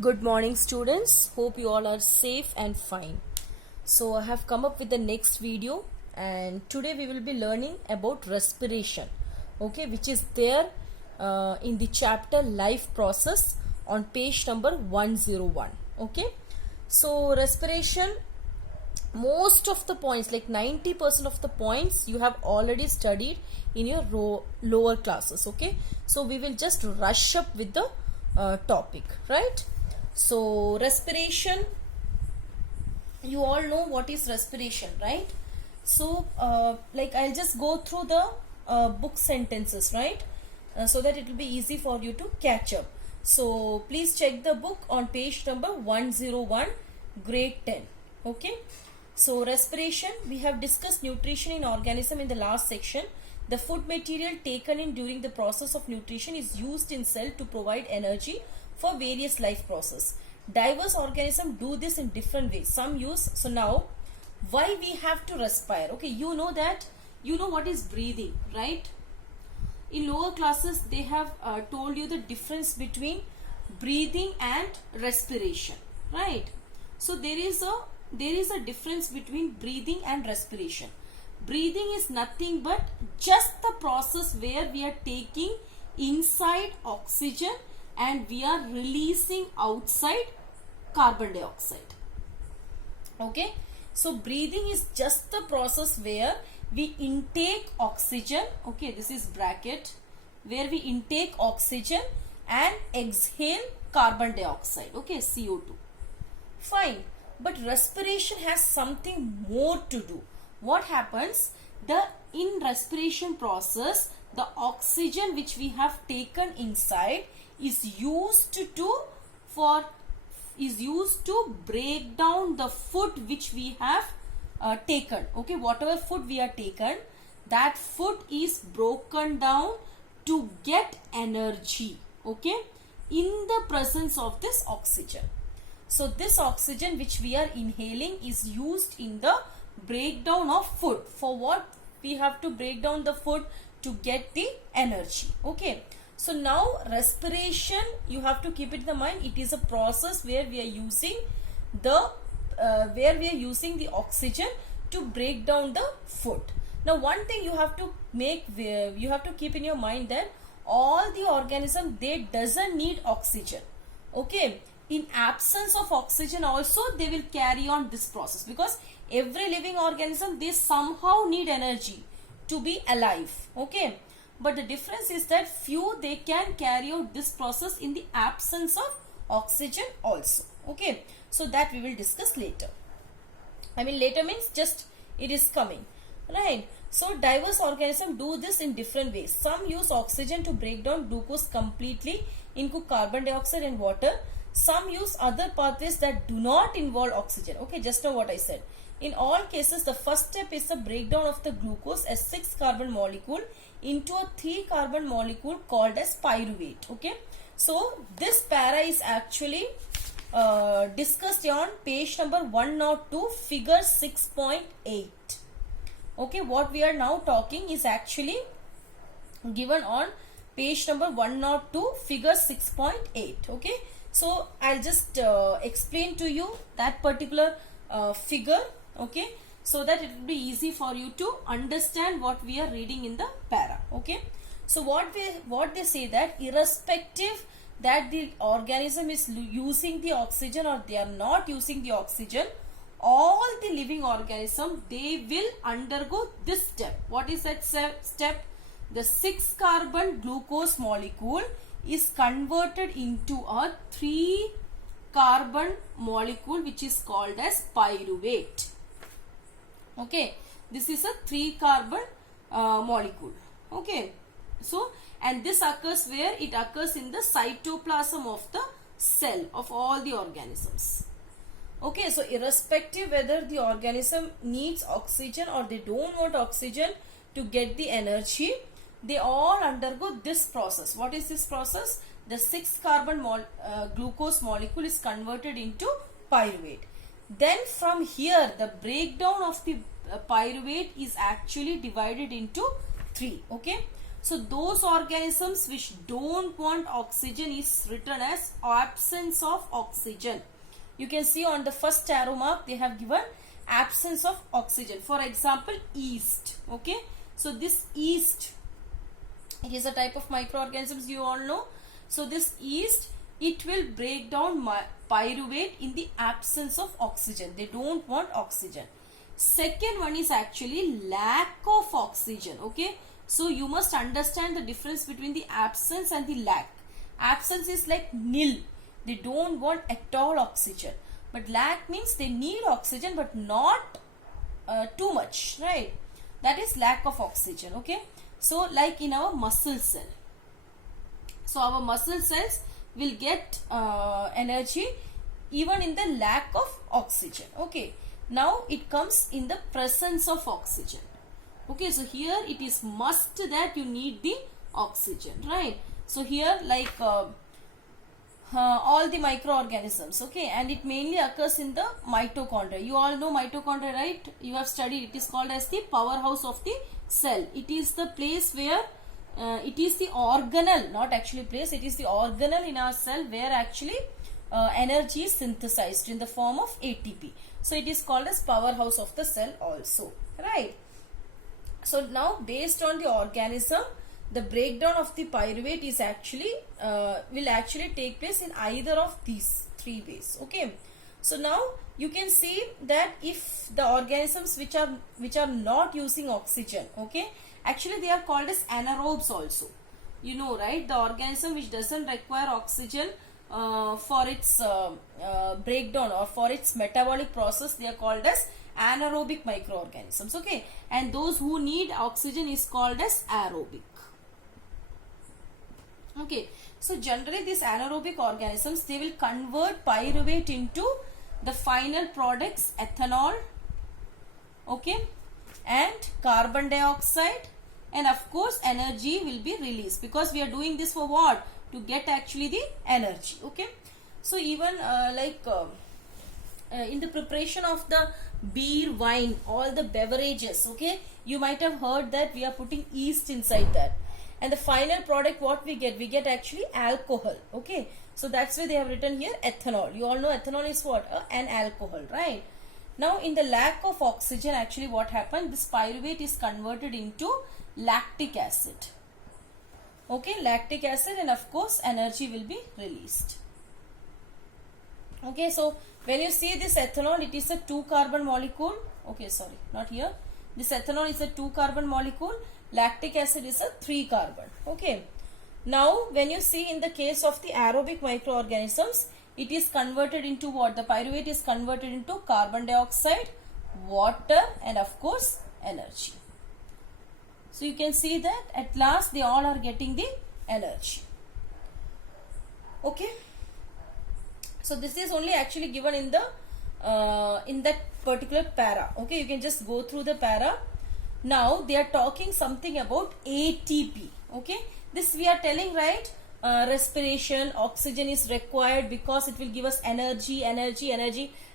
Good morning, students. Hope you all are safe and fine. So, I have come up with the next video, and today we will be learning about respiration, okay, which is there in the chapter Life Process on page number 101. Okay, so respiration, most of the points, like 90% of the points, you have already studied in your lower classes. Okay, so we will just rush up with the topic, right? So respiration, you all know what is respiration, right? So like I'll just go through the book sentences, right? So that it will be easy for you to catch up. So please check the book on page number 101, grade 10. Okay, so respiration, we have discussed nutrition in organism in the last section. The food material taken in during the process of nutrition is used in cell to provide energy for various life process. Diverse organisms do this in different ways. Some use, so now why we have to respire? Okay, you know that, you know what is breathing, right? In lower classes they have told you the difference between breathing and respiration, right? So there is a difference between breathing and respiration. Breathing is nothing but just the process where we are taking inside oxygen and we are releasing outside carbon dioxide. Okay, so breathing is just the process where we intake oxygen, okay, this is bracket, where we intake oxygen and exhale carbon dioxide, okay, CO2. Fine, but respiration has something more to do. What happens? In respiration process, the oxygen which we have taken inside is used to break down the food which we have taken. Okay, whatever food we are taken, that food is broken down to get energy. Okay, in the presence of this oxygen. So this oxygen which we are inhaling is used in the breakdown of food. For what we have to break down the food? To get the energy. Okay, so now respiration, you have to keep it in the mind, it is a process where we are using the oxygen to break down the food. Now one thing you have to keep in your mind that all the organism, they doesn't need oxygen. Okay, in absence of oxygen also they will carry on this process, because every living organism, they somehow need energy to be alive. Okay, but the difference is that few, they can carry out this process in the absence of oxygen also. Okay, so that we will discuss later. I mean later means just it is coming, right? So diverse organisms do this in different ways. Some use oxygen to break down glucose completely into carbon dioxide and water. Some use other pathways that do not involve oxygen. Okay, just know what I said. In all cases, the first step is the breakdown of the glucose, a 6-carbon molecule, into a 3-carbon molecule called as pyruvate. Okay, so this para is actually discussed on page number 102, figure 6.8. Okay, what we are now talking is actually given on page number 102, figure 6.8. Okay, so I'll just explain to you that particular figure, okay, so that it will be easy for you to understand what we are reading in the para. Okay, so what they say that irrespective that the organism is using the oxygen or they are not using the oxygen, all the living organism, they will undergo this step. What is that step? The 6-carbon glucose molecule is converted into a 3-carbon molecule which is called as pyruvate. Okay, this is a 3-carbon molecule. Okay, so and this occurs where? It occurs in the cytoplasm of the cell of all the organisms. Okay, so irrespective whether the organism needs oxygen or they don't want oxygen to get the energy, they all undergo this process. What is this process? The 6-carbon glucose molecule is converted into pyruvate. Then from here, the breakdown of the pyruvate is actually divided into 3. Okay, So those organisms which don't want oxygen is written as absence of oxygen. You can see on the first arrow mark they have given absence of oxygen. For example, yeast. Okay, so this yeast, it is a type of microorganisms, you all know. So this yeast, it will break down pyruvate in the absence of oxygen. They don't want oxygen. Second one is actually lack of oxygen. Okay, so you must understand the difference between the absence and the lack. Absence is like nil. They don't want at all oxygen. But lack means they need oxygen but not too much, right? That is lack of oxygen. Okay, so like in our muscle cell. So our muscle cells will get energy even in the lack of oxygen. Okay, now it comes in the presence of oxygen. Okay, so here it is must that you need the oxygen, right? So here like all the microorganisms, okay, and it mainly occurs in the mitochondria. You all know mitochondria, right? You have studied. It is called as the powerhouse of the cell. It is the place where it is the organelle, not actually place, it is the organelle in our cell where actually energy is synthesized in the form of ATP. So it is called as powerhouse of the cell also, right? So now based on the organism, the breakdown of the pyruvate is actually will actually take place in either of these three ways. Okay, so now you can see that if the organisms which are not using oxygen, okay, actually they are called as anaerobes also. You know, right? The organism which doesn't require oxygen for its breakdown or for its metabolic process, they are called as anaerobic microorganisms. Okay, and those who need oxygen is called as aerobic. Okay, so generally these anaerobic organisms, they will convert pyruvate into the final products ethanol, okay, and carbon dioxide, and of course energy will be released, because we are doing this for what? To get actually the energy. Okay, so even in the preparation of the beer, wine, all the beverages, okay, you might have heard that we are putting yeast inside that, and the final product what we get actually alcohol. Okay, so that's why they have written here ethanol. You all know ethanol is what? An alcohol, right? Now in the lack of oxygen, actually what happened, this pyruvate is converted into lactic acid. Okay, lactic acid, and of course energy will be released. Okay, so when you see this ethanol, it is a 2-carbon molecule. Okay, sorry, not here. This ethanol is a 2-carbon molecule. Lactic acid is a 3-carbon. Okay, now when you see in the case of the aerobic microorganisms, it is converted into what? The pyruvate is converted into carbon dioxide, water, and of course energy. So you can see that at last they all are getting the energy. Okay, so this is only actually given in the in that particular para. Okay, you can just go through the para. Now they are talking something about ATP. Okay, this we are telling, right? Respiration, oxygen is required because it will give us energy.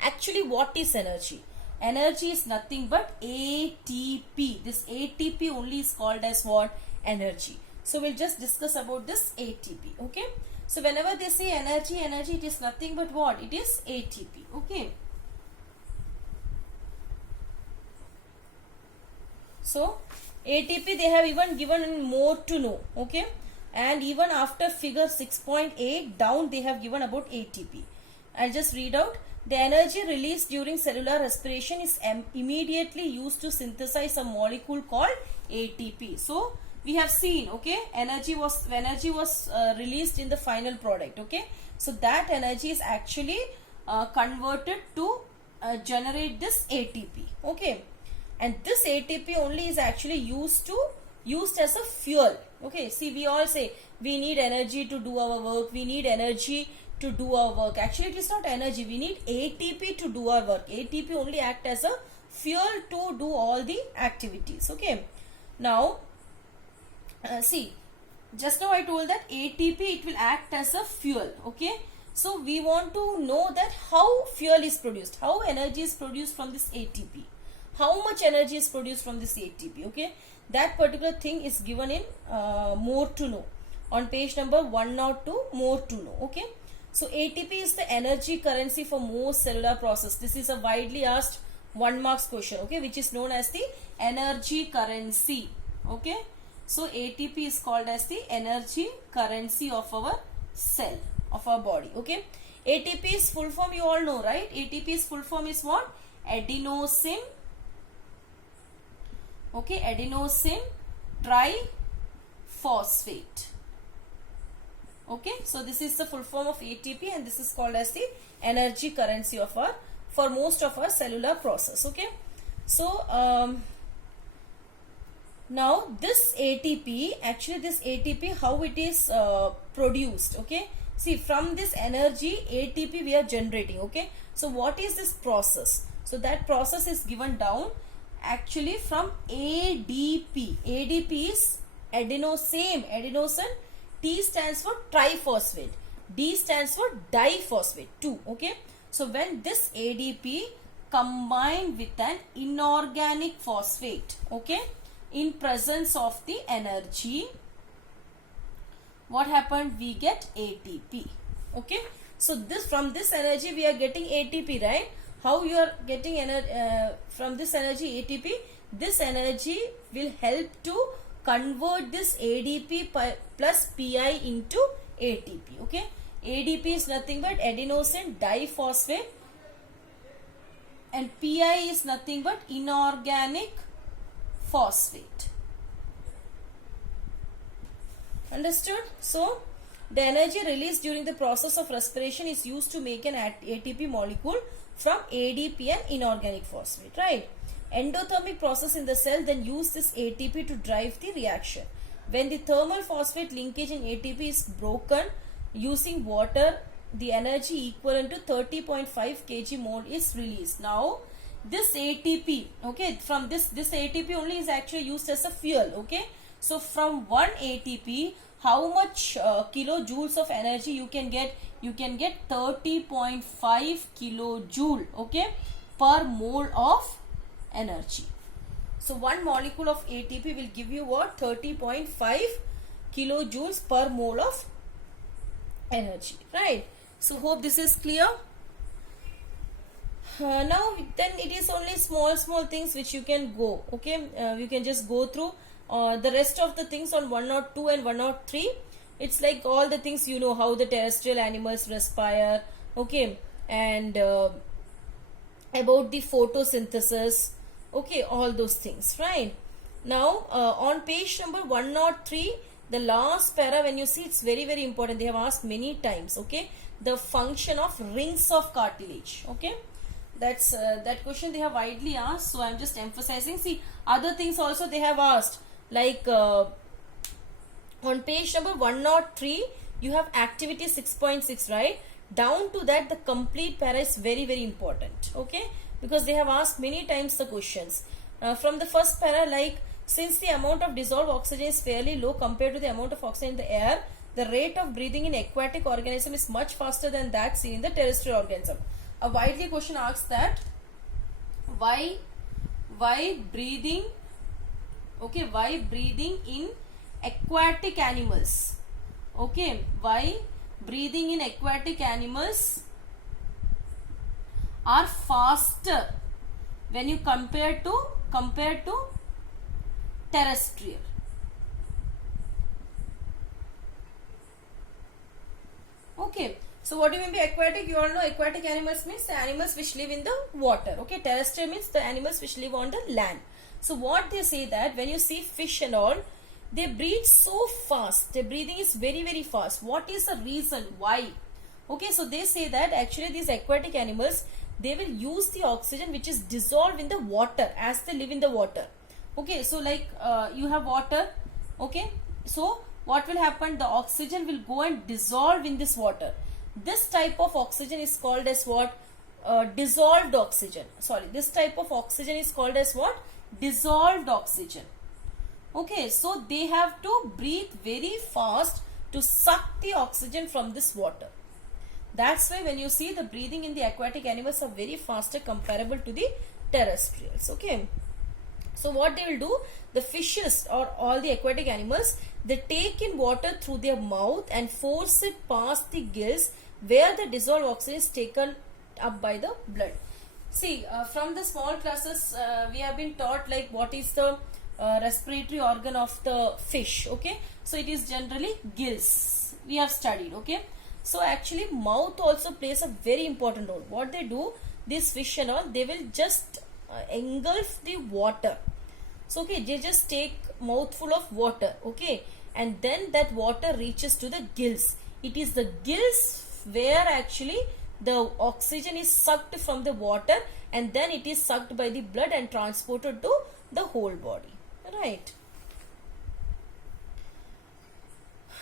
Actually, what is energy? Energy is nothing but ATP. This ATP only is called as what? Energy. So we'll just discuss about this ATP. Okay, so whenever they say energy, it is nothing but what? It is ATP. Okay, so ATP they have even given more to know. Okay, and even after figure 6.8 down they have given about ATP. I'll just read out. The energy released during cellular respiration is immediately used to synthesize a molecule called ATP. So we have seen, okay, energy was released in the final product. Okay, so that energy is actually converted to generate this ATP. Okay, and this ATP only is actually used as a fuel. Okay, see, we all say we need energy to do our work, we need energy to do our work. Actually it is not energy, we need ATP to do our work. ATP only act as a fuel to do all the activities. Okay, now see, just now I told that ATP, it will act as a fuel. Okay, so we want to know that how fuel is produced, how energy is produced from this ATP. how much energy is produced from this ATP. Okay, that particular thing is given in more to know on page number 102, more to know. Okay, so ATP is the energy currency for most cellular process. This is a widely asked 1 marks question, okay, which is known as the energy currency. Okay, so ATP is called as the energy currency of our cell, of our body. Okay, ATP's full form you all know, right? ATP's full form is what? Adenosine. Okay, adenosine triphosphate. Okay, so this is the full form of ATP, and this is called as the energy currency of our, for most of our cellular process. Okay, so now this ATP, actually this ATP, how it is produced. Okay, see, from this energy ATP we are generating. Okay, so what is this process? So that process is given down actually from ADP. ADP is adenosine. T stands for triphosphate, D stands for diphosphate 2. Okay, so when this ADP combined with an inorganic phosphate, okay, in presence of the energy, what happened? We get ATP. Okay, so this, from this energy we are getting ATP, right? How you are getting from this energy ATP? This energy will help to convert this ADP plus PI into ATP. Okay, ADP is nothing but adenosine diphosphate, and PI is nothing but inorganic phosphate. Understood? So the energy released during the process of respiration is used to make an ATP molecule from ADP and inorganic phosphate, right? Endothermic process in the cell then use this ATP to drive the reaction. When the thermal phosphate linkage in ATP is broken using water, the energy equivalent to 30.5 kg mole is released. Now this ATP, okay, from this ATP only is actually used as a fuel. Okay, so from 1 ATP, how much kilojoules of energy you can get? You can get 30.5 kilojoule, okay, per mole of energy. So one molecule of ATP will give you what? 30.5 kilojoules per mole of energy, right? So hope this is clear. Now then it is only small things which you can go, okay, you can just go through. The rest of the things on 102 and 103, it's like all the things you know, how the terrestrial animals respire, okay, and about the photosynthesis, okay, all those things, right? Now on page number 103, the last para, when you see, it's very important. They have asked many times, okay, the function of rings of cartilage. Okay, that's that question they have widely asked, so I'm just emphasizing. See, other things also they have asked, like on page number 103 you have activity 6.6, right? Down to that the complete para is very important, okay, because they have asked many times the questions. From the first para, like, since the amount of dissolved oxygen is fairly low compared to the amount of oxygen in the air, the rate of breathing in aquatic organism is much faster than that seen in the terrestrial organism. A widely question asks that why breathing, okay, why breathing in aquatic animals, okay, why breathing in aquatic animals are faster when you compare to terrestrial. Okay, so what do you mean by aquatic? You all know aquatic animals means the animals which live in the water. Okay, terrestrial means the animals which live on the land. So what they say that when you see fish and all, they breathe so fast. Their breathing is very fast. What is the reason? Why? Okay, so they say that actually these aquatic animals, they will use the oxygen which is dissolved in the water as they live in the water. Okay, so like you have water. Okay, so what will happen? The oxygen will go and dissolve in this water. This type of oxygen is called as what? Dissolved oxygen. Sorry, this type of oxygen is called as what? Dissolved oxygen. Okay, so they have to breathe very fast to suck the oxygen from this water. That's why when you see the breathing in the aquatic animals are very faster comparable to the terrestrials. Okay, so what they will do, the fishes or all the aquatic animals, they take in water through their mouth and force it past the gills, where the dissolved oxygen is taken up by the blood. See, from the small classes, we have been taught like what is the respiratory organ of the fish. Okay, so it is generally gills. We have studied. Okay, so actually mouth also plays a very important role. What they do, this fish and all, they will just engulf the water. So okay, they just take mouthful of water. Okay, and then that water reaches to the gills. It is the gills where actually the oxygen is sucked from the water, and then it is sucked by the blood and transported to the whole body. Right.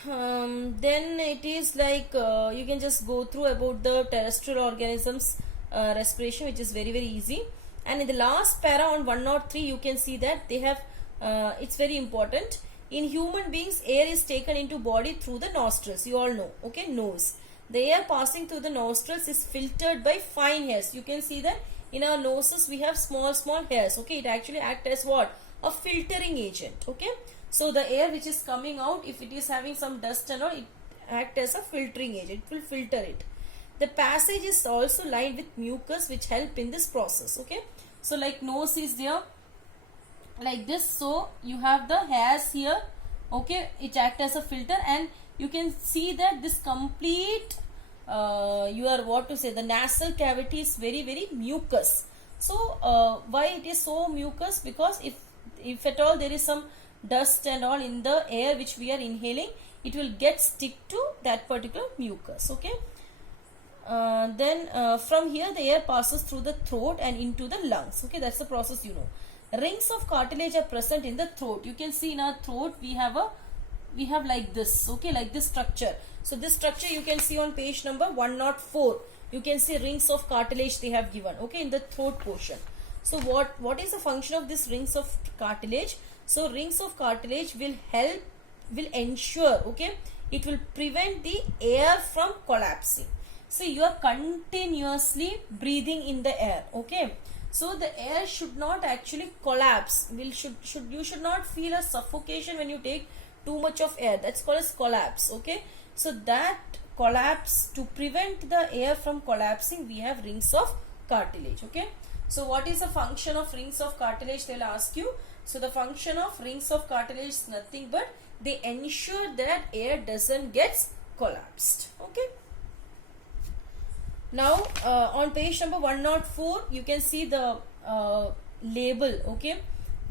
Then it is like you can just go through about the terrestrial organisms respiration, which is very easy. And in the last para on 103, you can see that they have it's very important. In human beings, air is taken into body through the nostrils. You all know. Okay, nose. The air passing through the nostrils is filtered by fine hairs. You can see that in our noses we have small hairs. Okay, it actually acts as what? A filtering agent. Okay, so the air which is coming out, if it is having some dust and all, it acts as a filtering agent. It will filter it. The passage is also lined with mucus, which help in this process. Okay, so like nose is there like this, so you have the hairs here. Okay, it acts as a filter, and you can see that this complete the nasal cavity is very mucus. So why it is so mucus? Because if at all there is some dust and all in the air which we are inhaling, it will get stick to that particular mucus. Okay, then from here the air passes through the throat and into the lungs. Okay, that's the process, you know. Rings of cartilage are present in the throat. You can see in our throat we have like this. Okay, like this structure. So this structure you can see on page number 104. You can see rings of cartilage they have given. Okay, in the throat portion. So what is the function of this rings of cartilage? So rings of cartilage will ensure, okay, it will prevent the air from collapsing. So you are continuously breathing in the air. Okay, so the air should not actually collapse. You should not feel a suffocation when you take too much of air. That's called as collapse. Okay, so that collapse, to prevent the air from collapsing, we have rings of cartilage. Okay, so what is the function of rings of cartilage? They'll ask you. So the function of rings of cartilage is nothing but they ensure that air doesn't get collapsed. Okay, now on page number 104 you can see the label. Okay,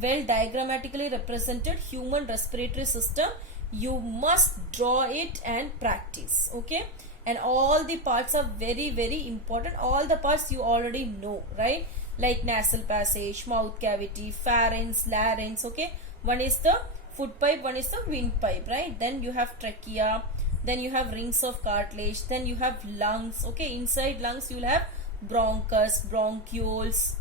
well diagrammatically represented human respiratory system. You must draw it and practice. Okay, and all the parts are very important. All the parts you already know, right? Like nasal passage, mouth cavity, pharynx, larynx. Okay, one is the foot pipe, one is the windpipe, right? Then you have trachea, then you have rings of cartilage, then you have lungs. Okay, inside lungs you will have bronchus, bronchioles.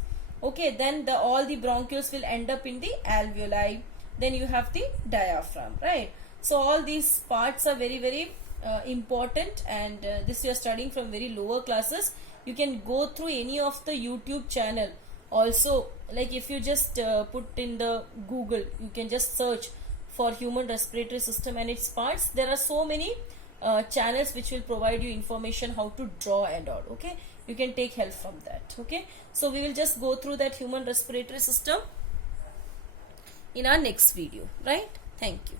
Okay, then all the bronchioles will end up in the alveoli. Then you have the diaphragm, right? So all these parts are very important, and this you are studying from very lower classes. You can go through any of the YouTube channel. Also, like if you just put in the Google, you can just search for human respiratory system and its parts. There are so many channels which will provide you information how to draw and all. Okay, you can take help from that. Okay, so we will just go through that human respiratory system in our next video, right? Thank you.